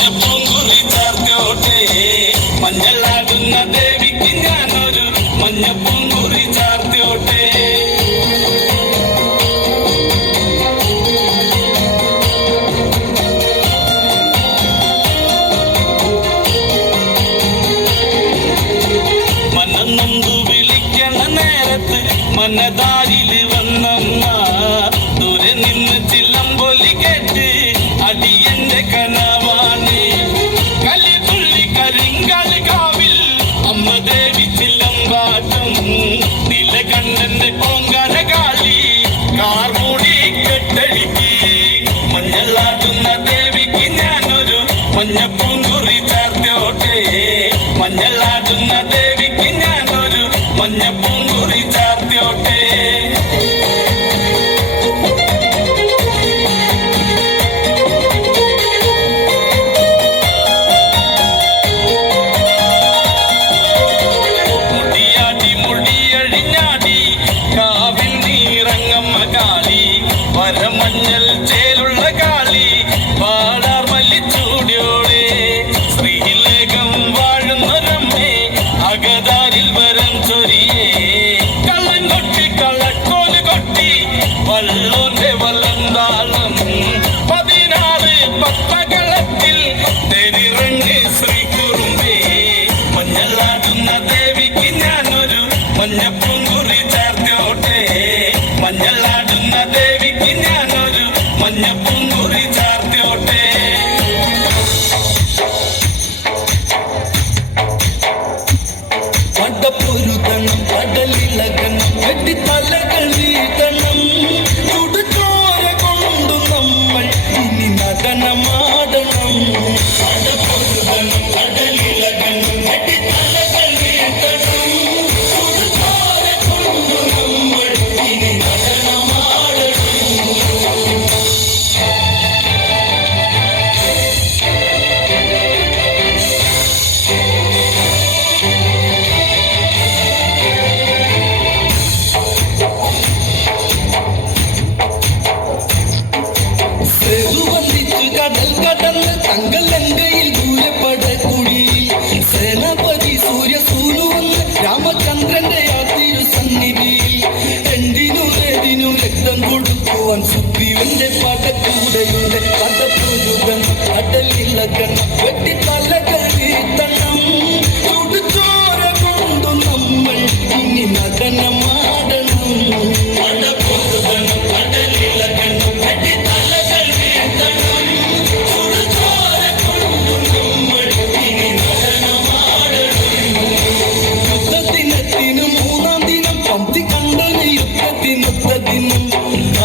മഞ്ഞപ്പൂങ്കുറി ചാർത്തോട്ടെ മഞ്ഞളാടുന്ന ദേവിക്ക് ഞാനൊരു മഞ്ഞപ്പൂങ്കുറി ചാർത്തോട്ടെ. മനന്നൊന്തു വിളിക്കണ നേരത്ത് മനതാരില് വന്നമ്മ ദൂരെ നിന്ന് ചില്ലമ്പൊലി കേട്ട് അടിയന്റെ കനവാണ്. കലിതുള്ളി കരിങ്കാല് കാവിൽ അമ്മ ദേവി ചില്ലമ്പാട്ടും നീലകണ്ഠന്റെ ഓങ്കാര കാളി കാർമൂടി കെട്ടഴിക്ക്. മഞ്ഞളാടുന്ന ദേവിക്ക് ഞാനൊരു മഞ്ഞപ്പൂങ്കുറി ചാർത്തോട്ടെ മഞ്ഞളാടുന്ന ദേവിക്ക് ഞാനൊരു മഞ്ഞപ്പൂങ്കുറി ചാർത്തോട്ടെ. മുടിയാടി മുടിയഴിഞ്ഞാടി കാവിൽ നീറങ്ങമ്മ കാളി വരമഞ്ഞൾ ചേലുള്ള കാളി പാടാർ മല്ലിച്ചൂടിയോടെ ശ്രീലേഖം വാഴുന്നൊരമ്മേ അകതാരിൽ വരം ചൊരിയേ. കള്ളം കൊട്ടി കള്ളക്കോല് കൊട്ടി വള്ളോന്റെ വലന്താളം 16 പത്തകളത്തിൽ തെരിറങ്ങ് ശ്രീകുറുമ്പേ. മഞ്ഞളാടുന്ന ദേവിക്ക് ഞാനൊരു മഞ്ഞപ്പൂങ്കുറി ചാർത്തോട്ടെ മഞ്ഞളാടുന്ന ദേവിക്ക് ഞാനൊരു മഞ്ഞപ്പൂങ്കുറി ചാർത്തോട്ടെ. പടപ്പൊരുതണം കടലിളകണം വെട്ടിത്തലകൾ വീട്ടണം ചുടുചോര കൊണ്ടു നമ്മൾ ഇനി നടനമാടണം. പടപ്പൊരുതണം കടലിളകണം വെട്ടിത്തലകൾ വീട്ടണം ചുടുചോര കൊണ്ടു നമ്മൾ ഇനി നടനമാടണം. കടൽ കടന്ന് തങ്ങൾ ലങ്കയിൽ ദൂരപ്പടക്കുടി സേനാപതി സൂര്യ സൂനുവന്ന് രാമചന്ദ്രന്റെ ആ തിരുസന്നിധിയിൽ എന്തിനും രക്തം കൊടുക്കുവാൻ സുഗ്രീവന്റെ പടക്കൂടെയുണ്ട്. പടപ്പൊരുകൻ കടലിളകൻ വെട്ടിത്തലകൾ വീഴ്ത്തണം ചുടുചോര കൊണ്ടു നമ്മൾ ഇനി നടനമാടണം. പടപ്പൊരുകൻ കടലിളകൻ വെട്ടിത്തലകൾ വീഴ്ത്തണം ചുടുചോര കൊണ്ടു നമ്മൾ ഇനി നടനമാടണം. യുദ്ധദിനത്തിനും 3-ാം ദിനം പന്തി കണ്ടന് യുദ്ധത്തിനൊത്ത ദിനം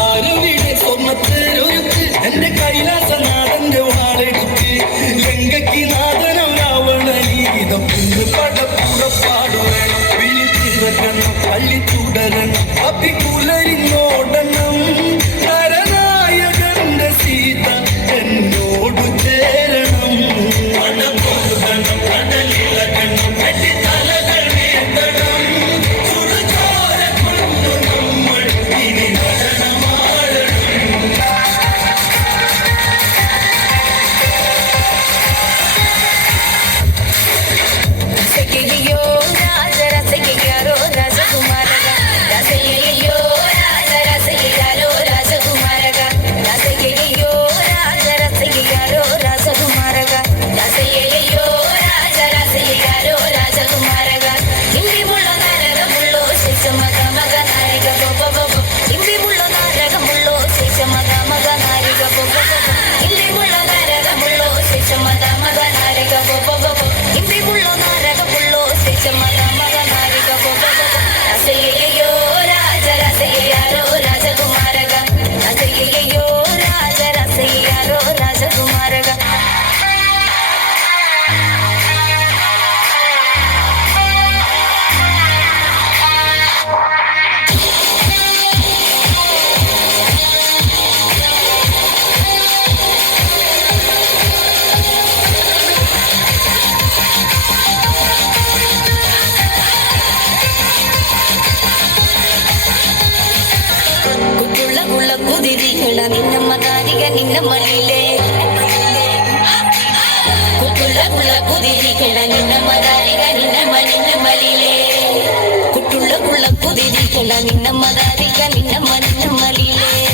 ആരവിടെ സ്വർണ്ണത്തേരൊരുക്ക് എന്റെ കൈലാസനാഥന്റെ വാളെടുത്ത് ലങ്കയ്ക്ക് നാഥനം രാവണഗീതം ഇന്ന് പടപ്പുറപ്പാടുവേണം വിളിച്ചിറക്കണം പള്ളി തുടരണം അപ്പിക്കുലരിന്നോടണം നരനായകന്റെ സീത എന്നോടു ചേരണം. പടപ്പൊരുതണം കടലിളകണം വെട്ടിത്തലകൾ വീഴ്ത്തണം ചുടുചോര കൊണ്ടു നമ്മൾ ഇനി നടനമാടണം. ರಸಗಿರಿಯೋ ರಾಜ ರಸಗಿರಿಯಾರೋ ರಾಜಕುಮಾರ ರಸಗಿರಿಯೋ കുതിരിക്കട നിന്നമ്മ ദാരിക നിന്നമ്മലിലേ കുട്ടുള്ള കുതിരിക്കട നിന്നമ്മ ദാരിക നിന്നമ്മലിലേ